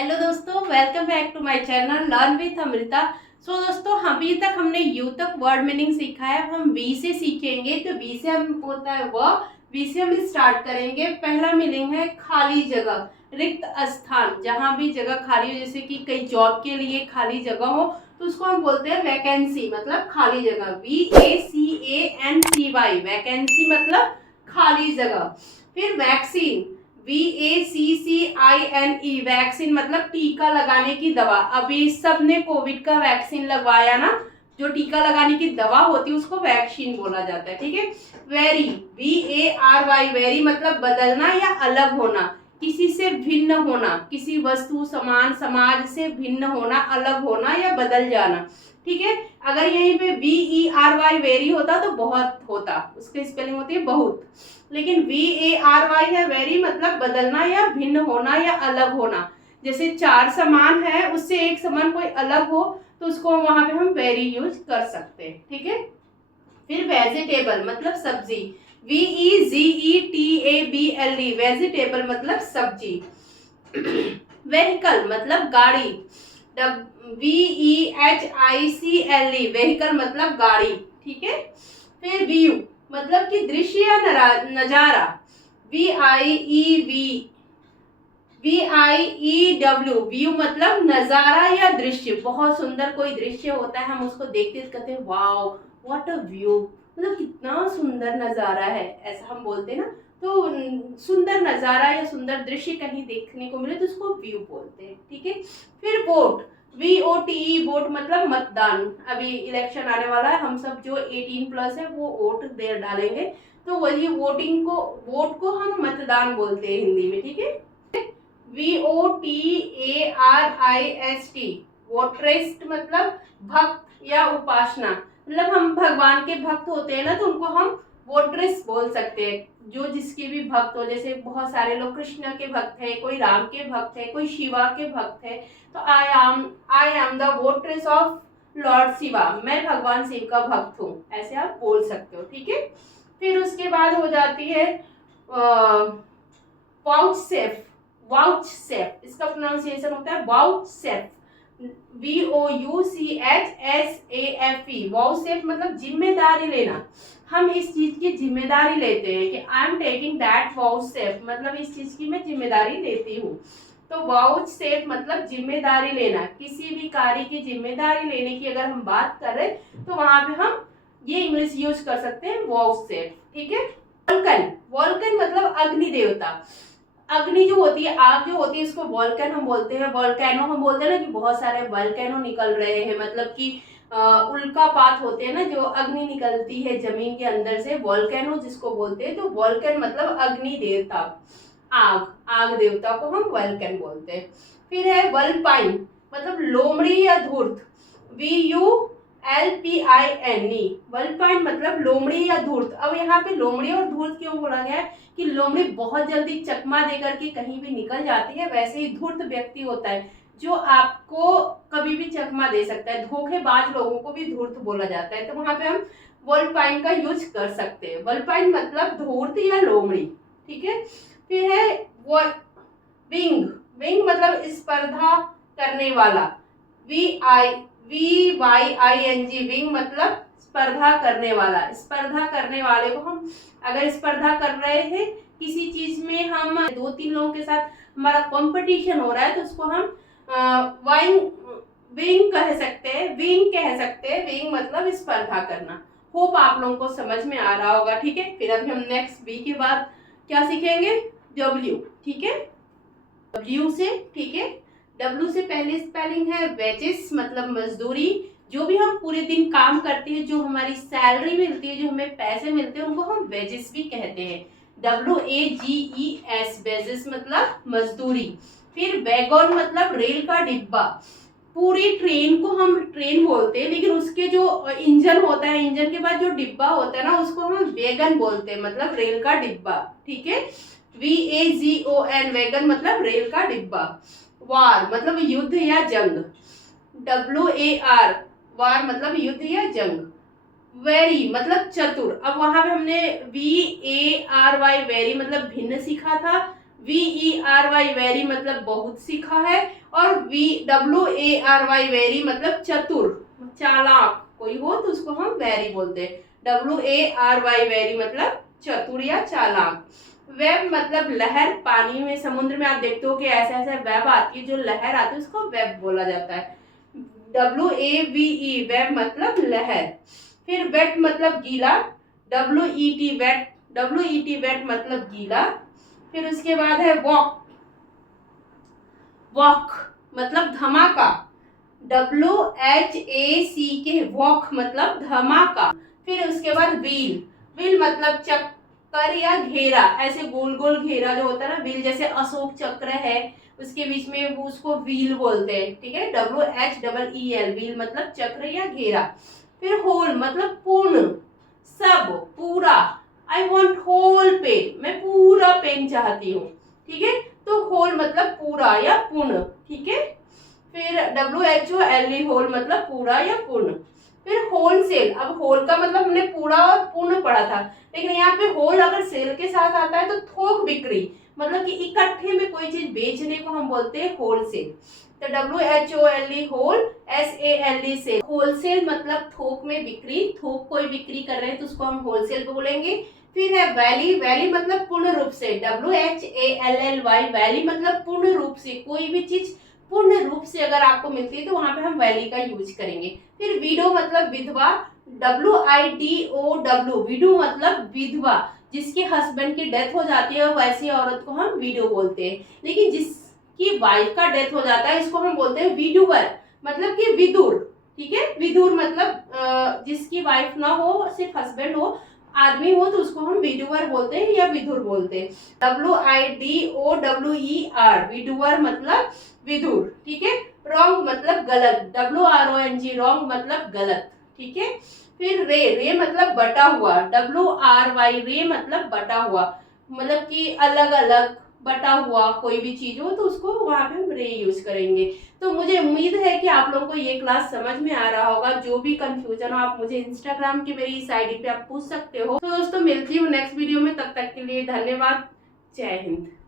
Hello दोस्तों, welcome back to my channel learn with Amrita. दोस्तों, अभी तक हमने यू तक वर्ड मीनिंग सीखा है। अब हम वी से सीखेंगे। तो वी से हम होता है वह, वी से हम स्टार्ट करेंगे। पहला मीनिंग है खाली जगह, रिक्त स्थान। जहाँ भी जगह खाली हो, जैसे कि कई जॉब के लिए खाली जगह हो तो उसको हम बोलते हैं वैकेंसी, मतलब खाली जगह। VACANCY, वैकेंसी मतलब खाली जगह। फिर वैक्सीन, VACCINE, वैक्सीन मतलब टीका लगाने की दवा। अभी सबने कोविड का वैक्सीन लगवाया ना, जो टीका लगाने की दवा होती है उसको वैक्सीन बोला जाता है। ठीक है। वेरी, VARY, वेरी मतलब बदलना या अलग होना, किसी से भिन्न होना, किसी वस्तु सामान समाज से भिन्न होना, अलग होना या बदल जाना। ठीक है। अगर यहीं पे VERY वेरी होता तो बहुत होता, उसकी स्पेलिंग होती है बहुत। लेकिन VARY है, वेरी मतलब बदलना या भिन्न होना या अलग होना। जैसे चार सामान है, उससे एक सामान कोई अलग हो तो उसको वहां पे हम वेरी यूज कर सकते हैं। ठीक है। फिर वेजिटेबल मतलब सब्जी, VEGETABLE, वेजिटेबल मतलब सब्जी। व्हीकल मतलब गाड़ी, VEHICLE, व्हीकल मतलब गाड़ी। ठीक है। फिर व्यू मतलब कि दृश्य या नजारा, VIEW, व्यू मतलब नजारा या दृश्य। बहुत सुंदर कोई दृश्य होता है, हम उसको देखते कहते हैं वाओ व्हाट अ व्यू, मतलब कितना सुंदर नजारा है, ऐसा हम बोलते हैं ना। तो सुंदर नजारा या सुंदर दृश्य कहीं देखने को मिले तो उसको व्यू बोलते हैं। ठीक है। फिर वोट, VOTE, वोट मतलब मतदान। अभी इलेक्शन आने वाला है, हम सब जो 18+ है वो वोट दे डालेंगे, तो वही वोटिंग को, वोट को हम मतदान बोलते हैं हिंदी में। ठीक है। VOTARIST, वोट्रिस्ट मतलब भक्त या उपासना, मतलब हम भगवान के भक्त होते हैं ना, तो उनको हम वोट्रिस्ट बोल सकते हैं। जो जिसके भी भक्त हो, जैसे बहुत सारे लोग कृष्ण के भक्त है, कोई राम के भक्त है, कोई शिवा के भक्त है। तो I am the votaress of lord Shiva, मैं भगवान शिव का भक्त हूँ, ऐसे आप बोल सकते हो। ठीक है। फिर उसके बाद हो जाती है वाउचसेफ, वाउचसेफ, इसका प्रोनाउंसिएशन होता है वाउचसेफ, VOUCHSAFE, वाउचसेफ मतलब जिम्मेदारी लेना। हम इस चीज की जिम्मेदारी लेते हैं कि I am taking that vouchsafe, मतलब इस चीज की मैं जिम्मेदारी लेती हूँ। तो वाउचसेफ मतलब जिम्मेदारी लेना, किसी भी कार्य की जिम्मेदारी लेने की अगर हम बात कर रहे तो वहां पे हम ये इंग्लिश यूज कर सकते हैं वाउचसेफ। ठीक है। वोल्कन, वोल्कन मतलब अग्नि देवता। अग्नि जो होती है, आग जो होती है, इसको वोल्केनो हम बोलते हैं। वोल्केनो हम बोलते हैं ना कि बहुत सारे वोल्केनो निकल रहे हैं, मतलब कि उल्कापात होते हैं ना, जो अग्नि निकलती है जमीन के अंदर से, वोल्केनो जिसको बोलते हैं। तो वोल्केन मतलब अग्नि देवता, आग, आग देवता को हम वोल्केन बोलते हैं। फिर है वल्पाइन, मतलब लोमड़ी या धूर्त, VULPINE, वल्पाइन मतलब लोमड़ी या धूर्त। अब यहाँ पे लोमड़ी और धूर्त क्यों बोला गया है कि लोमड़ी बहुत जल्दी चकमा देकर के कहीं भी निकल जाती है, वैसे ही धूर्त व्यक्ति होता है जो आपको कभी भी चकमा दे सकता है। धोखेबाज लोगों को भी धूर्त बोला जाता है, तो वहां पे हम वल्पाइन का यूज कर सकते हैं। वल्पाइन मतलब धूर्त या लोमड़ी। ठीक है। फिर है वो विंग, विंग मतलब स्पर्धा करने वाला, VYING, विंग मतलब स्पर्धा करने वाला। स्पर्धा करने वाले को हम, अगर स्पर्धा कर रहे हैं किसी चीज में, हम 2-3 लोगों के साथ हमारा कंपटीशन हो रहा है, तो उसको हम विंग कह सकते हैं, विंग कह सकते हैं। विंग मतलब स्पर्धा करना। होप आप लोगों को समझ में आ रहा होगा। ठीक है। फिर अभी हम नेक्स्ट बी के बाद क्या सीखेंगे, W। ठीक है। W से, ठीक है, W से पहले स्पेलिंग है वेजेस, मतलब मजदूरी। जो भी हम पूरे दिन काम करते हैं, जो हमारी सैलरी मिलती है, जो हमें पैसे मिलते हैं, उनको हम वेजेस भी कहते हैं। WAGES, वेजेस मतलब मजदूरी। फिर वैगन मतलब रेल का डिब्बा। पूरी ट्रेन को हम ट्रेन बोलते हैं, लेकिन उसके जो इंजन होता है, इंजन के बाद जो डिब्बा होता है ना, उसको हम वैगन बोलते हैं, मतलब रेल का डिब्बा। ठीक है। VAGON, वैगन मतलब रेल का डिब्बा। वार मतलब युद्ध या जंग, WAR, वार मतलब युद्ध या जंग। वेरी मतलब चतुर। अब वहां पे हमने VARY, वेरी मतलब भिन्न सीखा था। VERY वेरी मतलब बहुत सीखा है, और WARY वेरी मतलब चतुर, चालाक कोई हो तो उसको हम वेरी बोलते हैं। WARY वेरी मतलब चतुर या चालाक। वेब मतलब लहर, पानी में समुद्र में आप देखते हो कि ऐसे ऐसे वेब आती है, जो लहर आती है उसको वेब बोला जाता है। WAVE वेब मतलब लहर। फिर वेट मतलब गीला, WET वेट, WET वेट मतलब गीला। फिर उसके बाद है वॉक, वॉक मतलब धमाका, WHACK वॉक मतलब धमाका। फिर उसके बाद व्हील, व्हील मतलब चक्कर या घेरा, ऐसे गोल गोल घेरा जो होता है ना व्हील, जैसे अशोक चक्र है उसके बीच में वो उसको व्हील बोलते हैं, ठीक है। WHEEL व्हील मतलब चक्र या घेरा। फिर होल मतलब पूर्ण, सब, पूरा। आई वॉन्ट होल पेन, मैं पूरा पेन चाहती हूँ, ठीक है। तो होल मतलब पूरा या पूर्ण, ठीक है। फिर WHOLE होल मतलब पूरा या पूर्ण। फिर होलसेल, अब होल का मतलब हमने पूरा और पूर्ण पढ़ा था, लेकिन यहाँ पे होल अगर सेल के साथ आता है तो थोक बिक्री, मतलब कि इकट्ठे में कोई चीज बेचने को हम बोलते हैं होलसेल। तो WHOLE whole, SALE sale. Wholesale मतलब थोक में बिक्री, थोक कोई बिक्री कर रहे हैं तो उसको हम होलसेल बोलेंगे। फिर है वैली, वैली मतलब पूर्ण रूप से, WHALLY वैली मतलब पूर्ण रूप से, कोई भी चीज पूर्ण रूप से अगर आपको मिलती है तो वहां पे हम वैली का यूज करेंगे। फिर विडो मतलब विधवा, WIDOW विडो मतलब विधवा, जिसके हस्बैंड की डेथ हो जाती है वैसी औरत को हम विडो बोलते हैं। लेकिन जिसकी वाइफ का डेथ हो जाता है इसको हम बोलते हैं विडुअर, मतलब कि विदुर, ठीक है। विदुर मतलब जिसकी वाइफ ना हो, सिर्फ हस्बैंड हो, आदमी हो, तो उसको हम विडुअर बोलते हैं या विदुर बोलते हैं। WIDOWER विडुअर मतलब विदुर, ठीक है। रॉन्ग मतलब गलत, WRONG रॉन्ग मतलब गलत, ठीक है। फिर रे, रे मतलब बटा हुआ, WRY रे मतलब बटा हुआ, मतलब कि अलग अलग बटा हुआ कोई भी चीज हो तो उसको वहां पे हम रे यूज करेंगे। तो मुझे उम्मीद है कि आप लोगों को ये क्लास समझ में आ रहा होगा। जो भी कंफ्यूजन हो आप मुझे इंस्टाग्राम की मेरी इस आईडी पे आप पूछ सकते हो। तो दोस्तों मिलती हूँ नेक्स्ट वीडियो में, तब तक के लिए धन्यवाद। जय हिंद।